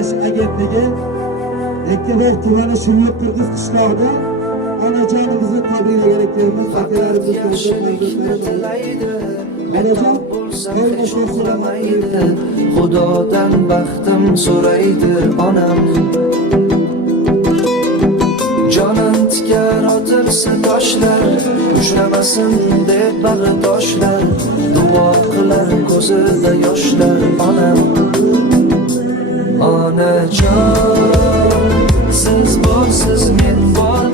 tabriklash agentligi Yakkaboq tumani Shumliq Qirg'iz qishlog'ida onajonimizni tabriklagan ekanmiz. Onajon Xudodan baxtim so'raydi onam. Jonim tikar otilsa toshlar, ushlamasin deb bag'ritoshlar, duo qilar ko'zida yoshlar onam. Onajon, siz borsiz men borman.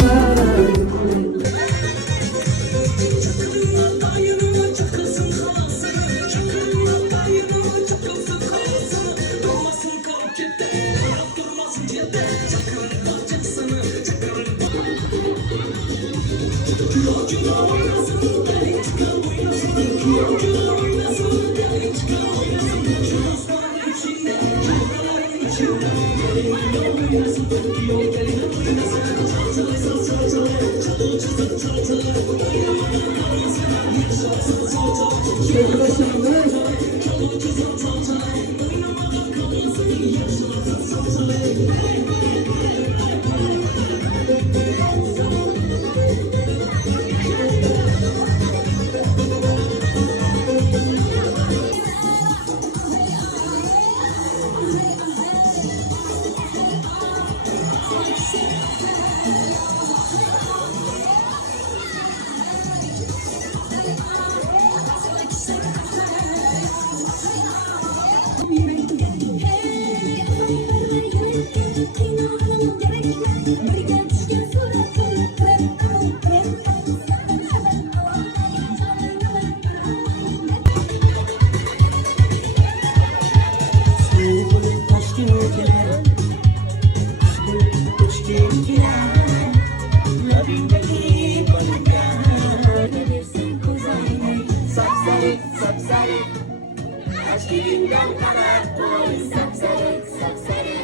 Aşkından kanar koy, sapsarı, sapsarı.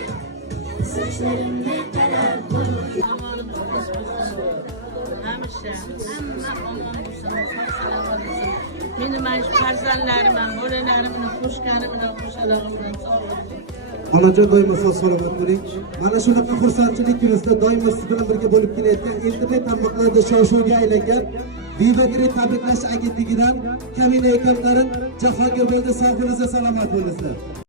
Saçlarımda karar koy. Amanım Hemşe, aman olsun, selamat olsun. Benim farzandlarımın, bo'lalarimin, qo'shganimni, qo'shalog'imni sog' bo'lsin. Onajon doimo sog' salomat bo'ling. Mana shunaqa xursandchilik kunida doimo siz bilan birga bo'lib kelayotgan internet tarmoqlarida shov-shuvga aylangan Viva tabriklash agentligidan Kamina ekanlarin Jahongir bo'ldi, sog' bo'linglar, salomat bo'linglar.